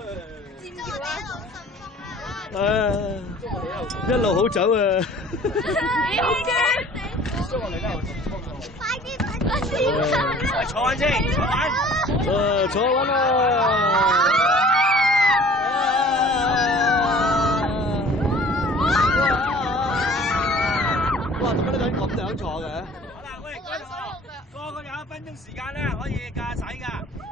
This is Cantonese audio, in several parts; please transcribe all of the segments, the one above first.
祝我哋一路順風啦！一路好走啊！祝我哋一路順風啊！快啲！坐穩先，坐穩啦！哇！點解呢個人咁樣坐嘅？好啦，喂，個個有1分鐘時間咧，可以駕駛㗎。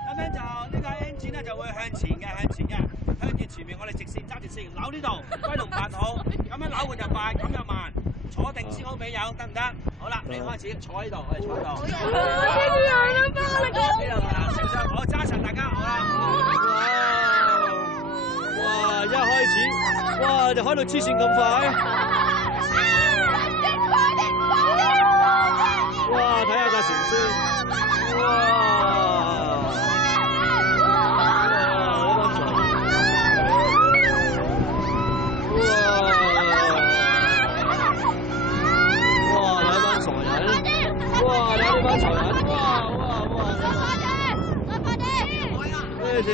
咁樣就呢個 engine 咧就會向前嘅，向住前面，我哋直線揸住線扭呢度，龜龍8號，咁樣扭換就快，咁又慢，坐定先好俾油，得唔得？好啦，你開始坐喺度，我哋坐喺度。小心，我揸實大家，好啦。哇！一開始，哇！就開到黐線咁快。哇！睇下架船先。哇！咩事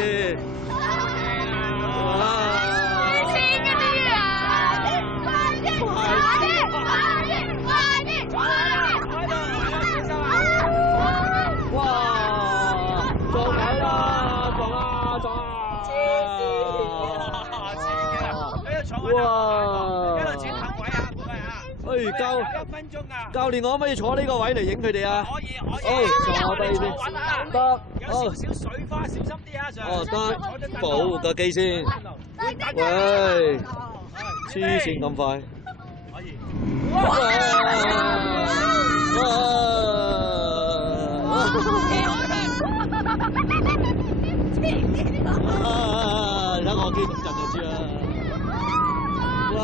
？1分鐘啊！教練，我可唔可以坐呢個位嚟影佢哋啊？可以。坐低先。得。有少少水花，小心啲啊！得。保護個機先。喂，黐線咁快。可以。你睇我機咁震就知啦。哇！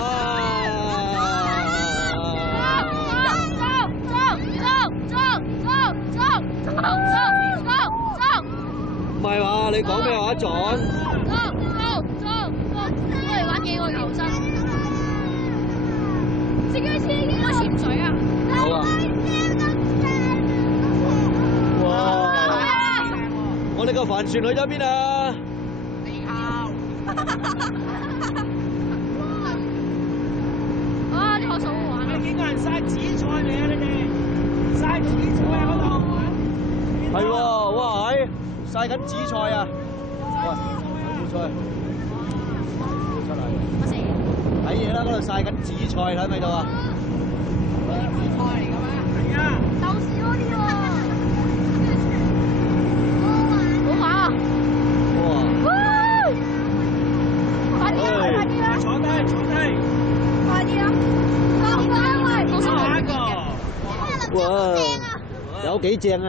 唔係話你講咩話撞？我哋玩幾個游針？自己潛水啊！好啊！哇！我哋個帆船去咗邊啊？地球。哇！啲好好玩。你見過人曬紫菜未啊？你哋曬紫菜喺嗰度。係喎，哇！曬緊紫菜啊！喂，紫菜，出嚟！睇嘢啦，嗰度曬緊紫菜，睇唔睇到啊？紫菜嚟㗎咩？係啊。豆豉嗰啲喎。好玩啊！哇！快啲啊！坐低。快啲啊！下一個。哇！有幾正啊！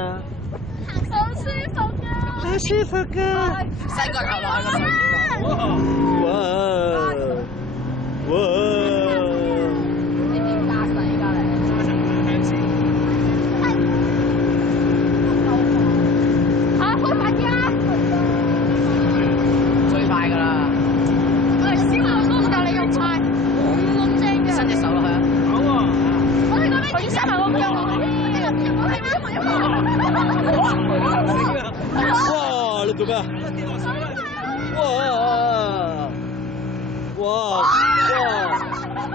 好舒服㗎！細個頭落去個水哇！你點駕駛㗎你？開快啲啊！最快㗎啦！我哋小牛都唔夠你咁快，咁正嘅。伸隻手落去啊！好喎！我哋嗰邊轉身係我腳喎。哇！你做咩啊？哇！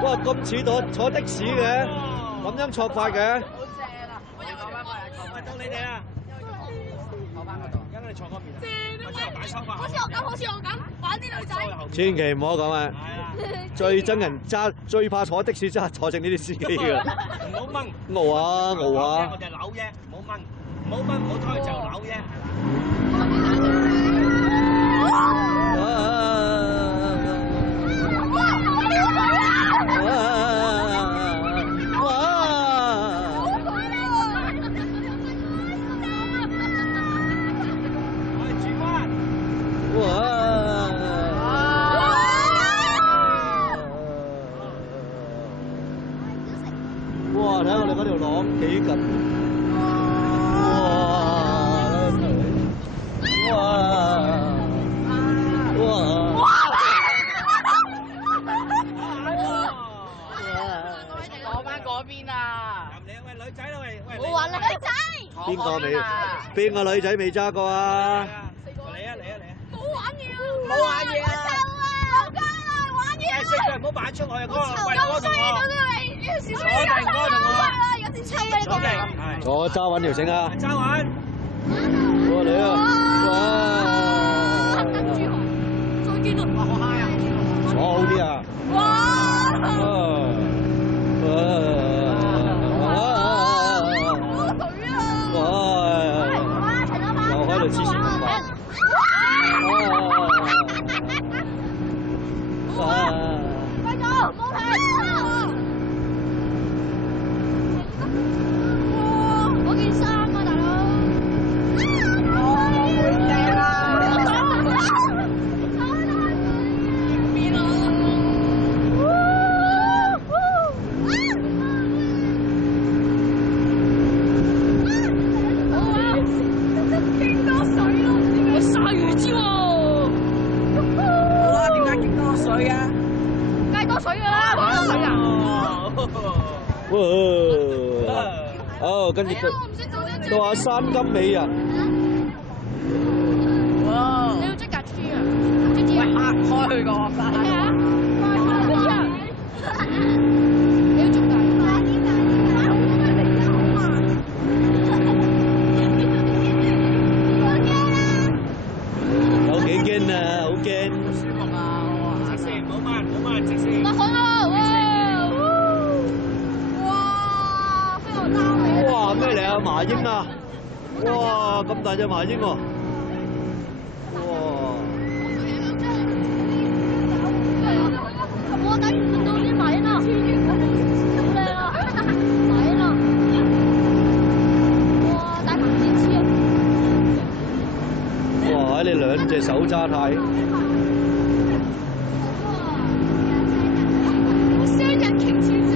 哇！咁似坐的士嘅，咁樣坐快嘅。好正啊！我要坐翻過嚟，到你哋啊！坐翻嗰度，而家你坐嗰邊。正啊！好似我咁玩啲女仔。千祈唔好講啊！最憎人最怕坐的士坐正呢啲司機㗎。唔好掹。傲啊！我就扭啫，唔好掹，唔好推就扭啫。哇！睇下我哋嗰條浪幾緊。邊個女仔未揸過啊？嚟啊！好玩嘢啊！冇玩嘢啊！好擺出去啊！嗰個喂咁嗰個同衰到學，都你，呢個小坐定嗰個同學，有啲臭嘅坐定你係。我揸穩條繩啊！揸穩。過嚟啊！哇！跟住再見到好嗨啊！坐好啲啊！又喺度黐線咁玩。快走，冇睇。我件衫啊，大佬。正啊！變啦！勁多水咯，我鯊魚之喎。哇！點解勁多水啊？梗係多水㗎啦，好多水啊！哦，跟住到阿山金美人。哇！你要即架豬啊？即喂，嚇開佢個山。係啊！你要捉大。有幾驚啊！好驚。舒服啊！直線，唔好慢，唔好慢，直線。落海啊！哇！飛我包你。哇！咩嚟啊？麻鷹啊！哇！咁大隻麻鷹喎！哇！我等唔到啲麻鷹啊！好靚啊！麻鷹啊！哇！大鵬展翅啊！哇！你兩隻手揸太。雙人擎天柱。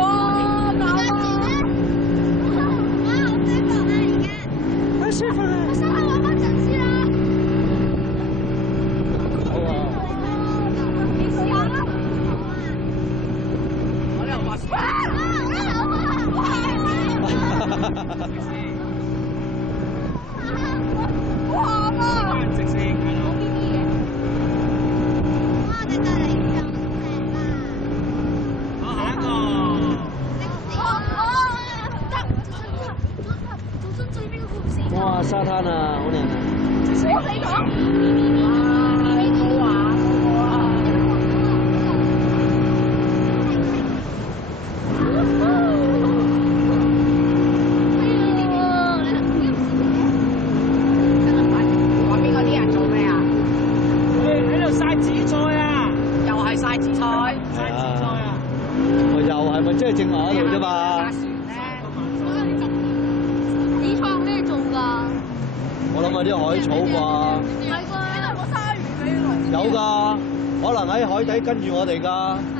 哇！大啊！好舒服啊！而家。好舒服啊！我想去玩翻陣先啦。好啊！你試下啦。我呢度滑雪。哇！直線，係咯。好，下一個。哇！沙灘啊，好靚啊！我死咗！好玩嗰邊嗰啲人做咩啊？喺度曬紫菜啊！又係曬紫菜。曬紫菜啊！又係咪即係正話喺度啫嘛？紫菜有咩做㗎？我諗係啲海草啩。唔係啩？呢度有冇鯊魚俾你？有㗎，可能喺海底跟住我哋㗎。係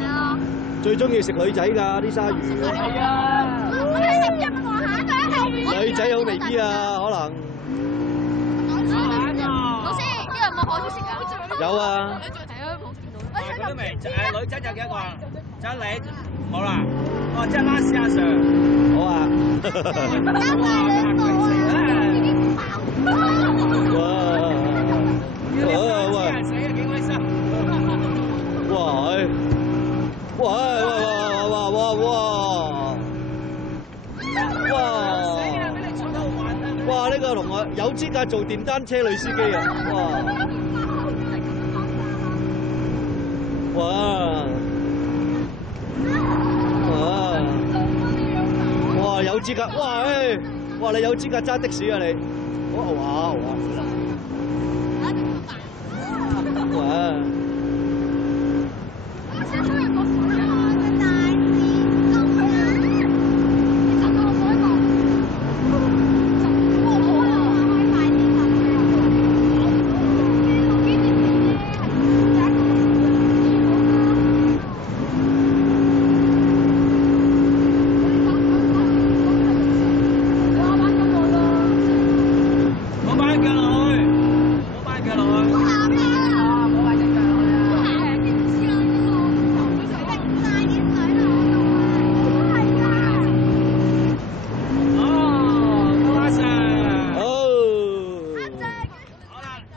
啊。最中意食女仔㗎啲鯊魚。係啊。我哋食入我下一個喺後面。女仔好未必啊，可能。老師，呢個有冇海草食㗎？有啊。你再睇下冇見到。嗰啲未，女仔就幾多個啊？就你，好啦。哦，即係拉屎阿 Sir。好啊。哇！呢個同我有資格做電單車女司機啊！哇！哇！有資格！哇！哇！你有資格揸的士啊你？哇！